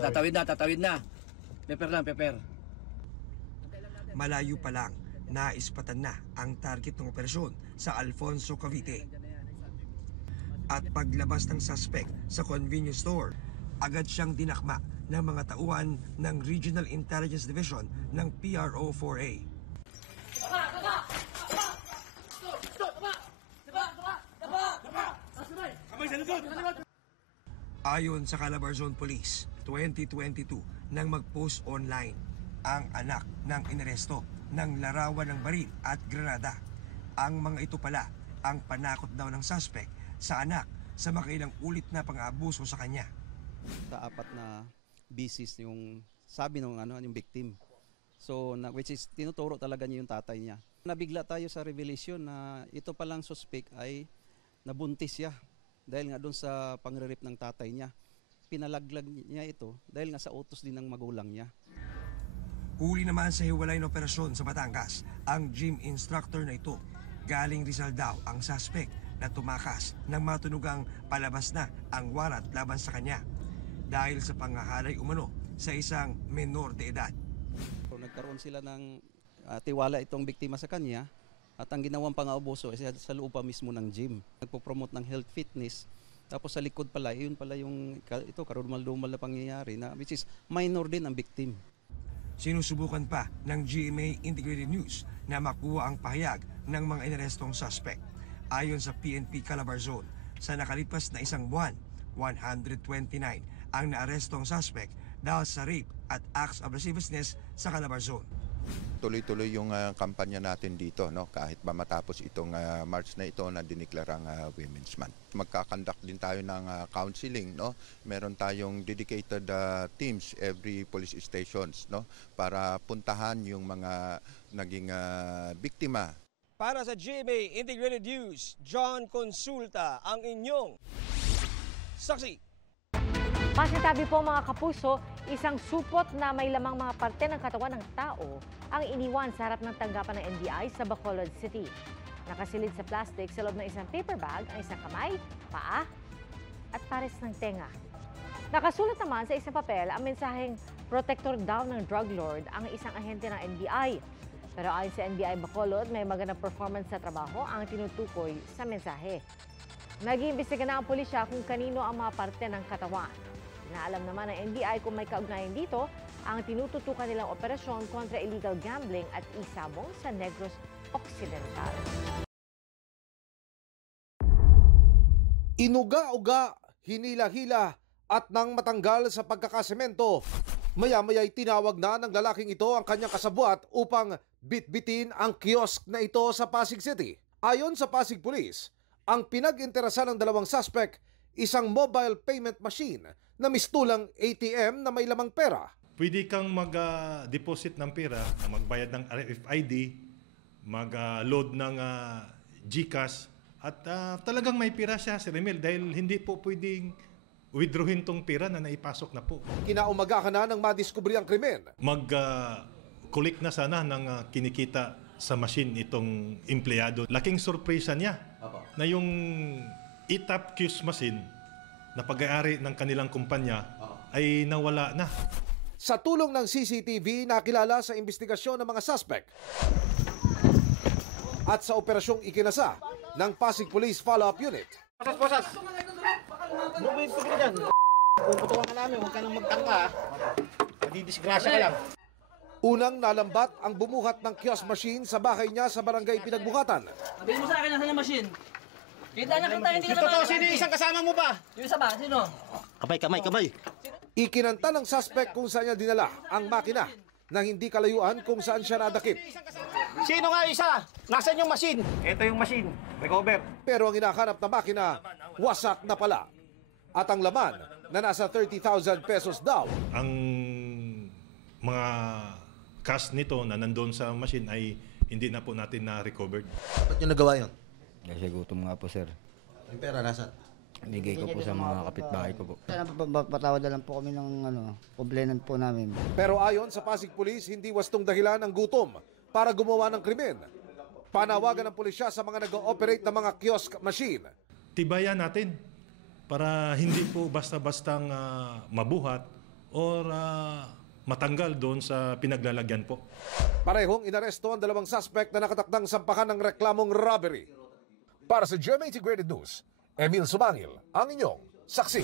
Ayan, tatawid na. Pepper lang, pepper. Malayo pa lang, naispatan na ang target ng operasyon sa Alfonso, Cavite. At paglabas ng suspect sa convenience store, agad siyang dinakma ng mga tauhan ng Regional Intelligence Division ng PRO-4A. Ayon sa Calabarzon Police, 2022 nang mag-post online ang anak ng inaresto ng larawan ng baril at granada. Ang mga ito pala ang panakot daw ng suspect sa anak sa makailang ulit na pang-aabuso sa kanya. Sa 4 na bisis yung sabi ng yung victim. So which is tinuturo talaga niya yung tatay niya. Nabigla tayo sa revelation na ito palang suspect ay nabuntis siya dahil nga doon sa pangre-rape ng tatay niya. Pinalaglag niya ito dahil nga sa utos din ng magulang niya. Huli naman sa hiwalay na operasyon sa Batangas ang gym instructor na ito. Galing Rizal daw ang suspect na tumakas nang matunugang palabas na ang warat laban sa kanya dahil sa panghahalay umano sa isang menor de edad. So, nagkaroon sila ng tiwala itong biktima sa kanya at ang ginawang pang-aabuso ay sa loob pa mismo ng gym. Nagpo-promote ng health fitness tapos sa likod pala, yun pala yung karumal-dumal na pangyayari na which is minor din ang victim. Sinusubukan pa ng GMA Integrated News na makuha ang pahayag ng mga inarestong suspect. Ayon sa PNP Calabarzon, sa nakalipas na isang buwan, 129 ang naarestong suspect dahil sa rape at acts of lasciviousness sa Calabarzon. Tuloy-tuloy yung kampanya natin dito, no? Kahit ba matapos itong March na ito na diniklarang Women's Month. Magkakandak din tayo ng counseling, no? Meron tayong dedicated teams every police stations, no? Para puntahan yung mga naging biktima. Para sa GMA Integrated News, John Consulta ang inyong saksi. Masintabi po mga kapuso, isang supot na may lamang mga parte ng katawan ng tao ang iniwan sa harap ng tanggapan ng NBI sa Bacolod City. Nakasilid sa plastic sa loob ng isang paper bag ang isang kamay, paa at pares ng tenga. Nakasulat naman sa isang papel ang mensaheng protector daw ng drug lord ang isang ahente ng NBI. Pero ayon sa NBI Bacolod, may magandang performance sa trabaho ang tinutukoy sa mensahe. Nag-iimbestiga na ang pulisya kung kanino ang mga parte ng katawan. Naalam naman ng NBI kung may kaugnayan dito ang tinututukan nilang operasyon kontra illegal gambling at isabong sa Negros Occidental. Inuga-uga, hinila-hila at nang matanggal sa pagkakasemento. Maya-maya'y tinawag na ng lalaking ito ang kanyang kasabwat upang bitbitin ang kiosk na ito sa Pasig City. Ayon sa Pasig Police, ang pinag-interesan ng dalawang suspect, isang mobile payment machine na mistulang ATM na may lamang pera. Pwede kang mag-deposit ng pera, magbayad ng RFID, mag-load ng GCash, at talagang may pera siya, Sir Emil, dahil hindi po pwedeng withdrawin tong pera na naipasok na po. Kinaumagahan na nang madiskubre ang krimen. Mag-collect na sana ng kinikita sa machine itong empleyado. Laking sorpresa niya na yung e-tap kiosk machine na pag-aari ng kanilang kumpanya ay nawala na. Sa tulong ng CCTV, nakilala sa investigasyon ng mga suspect at sa operasyong ikinasa ng Pasig Police Follow-up Unit. Posas! Bumit ko dyan. Puputukan ka namin, huwag ka nang magtangka. Madidisgrasya ka lang. Unang nalambat ang bumuhat ng kiosk machine sa bahay niya sa barangay Pinagbuhatan. Sabihin mo sa akin, nasan yung machine? Kita niya, hindi ka naman. Sino yung isang kasama mo ba? Yung isa ba? Sino? Kamay. Ikinanta ng suspect kung saan niya dinala ang makina nang hindi kalayuan kung saan siya nadakip. Sino nga isa? Nasaan yung machine? Ito yung machine. Recover. Pero ang hinahanap na makina, wasak na pala. At ang laman na nasa 30,000 pesos daw. Ang mga cash nito na nandun sa machine ay hindi na po natin na-recovered. Ba't nyo nagawa yun? Kasi gutom nga po, sir. Yung pera nasa? Bigay ko po sa mga kapitbahay ko po. Patawad na lang po kami ng complainant po namin. Pero ayon sa Pasig Police, hindi wastong dahilan ang gutom para gumawa ng krimen. Panawagan ng pulisya sa mga nag-ooperate ng mga kiosk machine. Tibayan natin para hindi po basta-bastang mabuhat or matanggal doon sa pinaglalagyan po. Parehong inaresto ang dalawang suspect na nakatakdang sampahan ng reklamong robbery. Para sa GMA Integrated News, Emil Sumangil, ang inyong saksi.